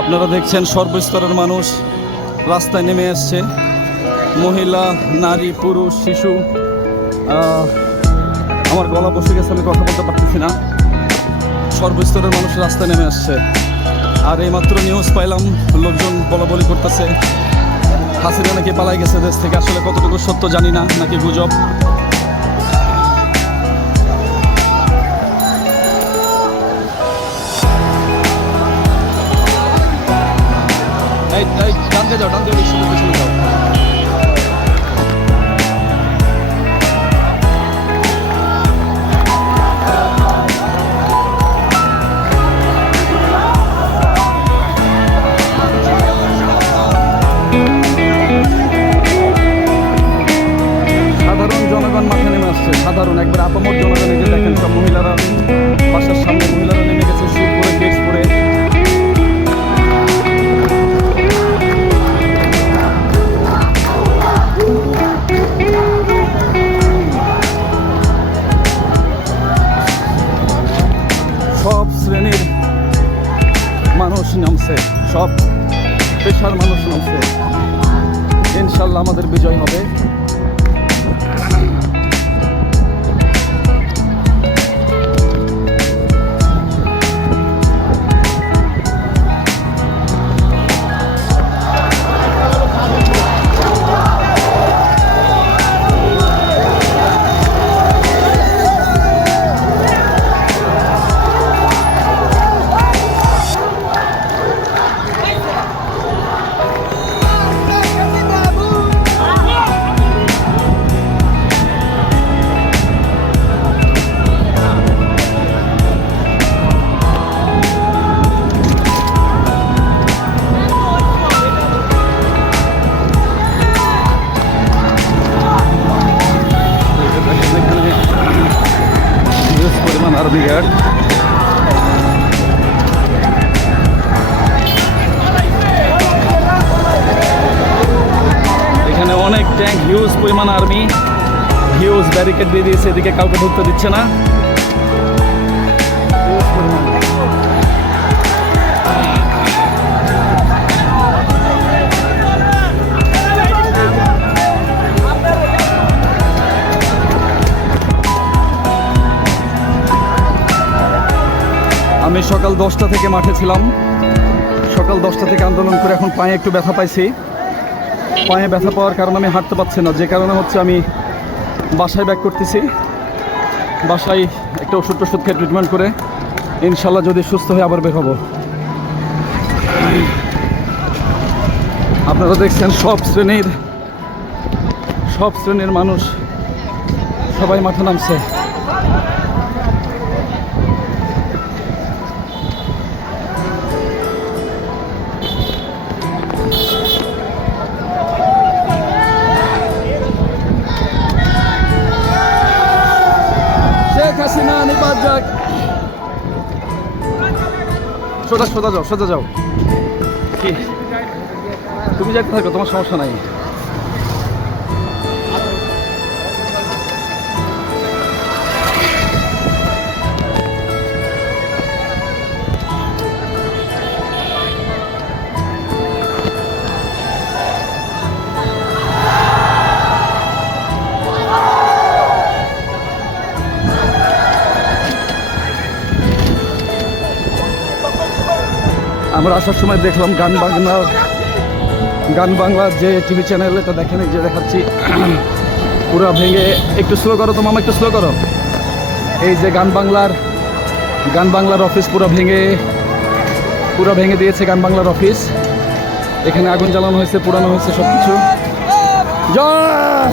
আপনারা দেখছেন সর্বস্তরের মানুষ রাস্তায় নেমে আসছে মহিলা, নারী, পুরুষ, শিশু আমার গলা বসে গেছে, আমি কথা বলতে পারতেছি না। সর্বস্তরের মানুষ রাস্তায় নেমে আসছে আর এইমাত্র নিউজ পাইলাম, লোকজন বলা বলি করতেছে। হাসিনা নাকি পালাই গেছে দেশ থেকে, আসলে কতটুকু সত্য জানি না, নাকি গুজব। এই এই ডান দিয়ে যাও ডান দিয়ে পিছনে পিছনে যাও সাধারণ নামছে সব পেশার মানুষ নামছে ইনশাল্লাহ আমাদের বিজয় হবে। আর্মি এখানে অনেক ট্যাঙ্ক হিউজ পরিমাণ আর্মি হিউজ ব্যারিকেড দিয়ে দিয়েছে, এদিকে কাউকে ঢুকতে দিচ্ছে না। আমি সকাল দশটা থেকে মাঠে ছিলাম। সকাল দশটা থেকে আন্দোলন করে এখন পায়ে একটু ব্যথা পাইছি। পায়ে ব্যথা পাওয়ার কারণে আমি হাঁটতে পারছি না, যে কারণে হচ্ছে আমি বাসায় ব্যাক করতেছি। বাসায় একটা ওষুধ টষুধ খেয়ে ট্রিটমেন্ট করে ইনশাল্লাহ যদি সুস্থ হয়ে আবার বের হব। আপনারা দেখছেন সব শ্রেণির সব শ্রেণির মানুষ সবাই মাঠে নামছে। হাসিনা নিপাত যাক। সোজা সোজা যাও সোজা যাও। কি? তুমি যাতে থাকো, তোমার সমস্যা নাই। আমরা আসার সময় দেখলাম গান বাংলা গান বাংলার যে টিভি চ্যানেল এটা দেখেন যে দেখাচ্ছি। পুরো ভেঙে, একটু স্লো করো তো মামা, একটু স্লো করো। এই যে গান বাংলার গান বাংলার অফিস পুরো ভেঙে পুরো ভেঙে দিয়েছে গান বাংলার অফিস এখানে আগুন জ্বালানো হয়েছে পুরানো হয়েছে সব কিছু জয়!